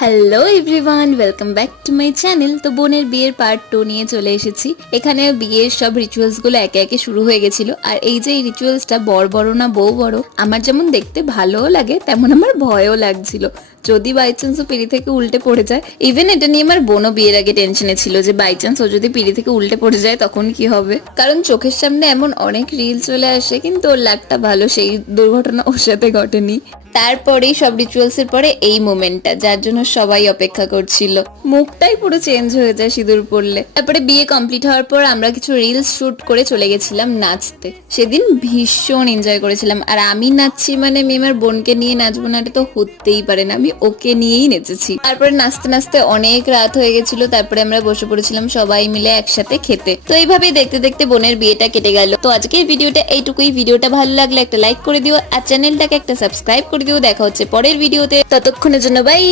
Hello everyone, welcome back to my channel. তো বোনের বিয়ের পার্ট 2 নিয়ে চলে এসেছি। এখানে বিয়ের সব রিচুয়ালস গুলো একে একে শুরু হয়ে গেছিল। আর এই যে এই রিচুয়ালসটা বড় বড় না বউ বড়, আমার যেমন দেখতে ভালোও লাগে তেমন আমার ভয়ও লাগছিল, যদি বাই চান্স ও পিঁড়ি থেকে উল্টে পড়ে যায়। ইভেন এটা নিয়ে আমার বোনও বিয়ের আগে টেনশনে ছিল যে বাই চান্স ও যদি পিঁড়ি থেকে উল্টে পড়ে যায় তখন কি হবে, কারণ চোখের সামনে এমন অনেক রিল চলে আসে, কিন্তু ওর লাকটা ভালো, সেই দুর্ঘটনা ওর সাথে ঘটেনি। তারপরেই সব রিচুয়ালস এর পরে এই মোমেন্টটা, যার জন্য সবাই অপেক্ষা করছিল। মুখটাই পুরো চেঞ্জ হয়ে যায় সিঁদুর পড়লে। তারপরে বিয়ে কমপ্লিট হওয়ার পর আমরা কিছু রিলস শুট করে চলে গেছিলাম নাচতে। সেদিন ভীষণ এনজয় করেছিলাম। আর আমি নাচছি মানে আমি আমার বোনকে নিয়ে নাচবো না, এটা তো হতেই পারে না, আমি ওকে নিয়েই নেচেছি। তারপরে নাচতে নাচতে অনেক রাত হয়ে গেছিল। তারপরে আমরা বসে পড়েছিলাম সবাই মিলে একসাথে খেতে। তো এইভাবেই দেখতে দেখতে বোনের বিয়েটা কেটে গেল। তো আজকের ভিডিওটা এইটুকুই। ভিডিওটা ভালো লাগলে একটা লাইক করে দিও আর চ্যানেলটাকে একটা সাবস্ক্রাইব করে দিও। দেখা হচ্ছে পরের ভিডিওতে, ততক্ষণের জন্য বাই।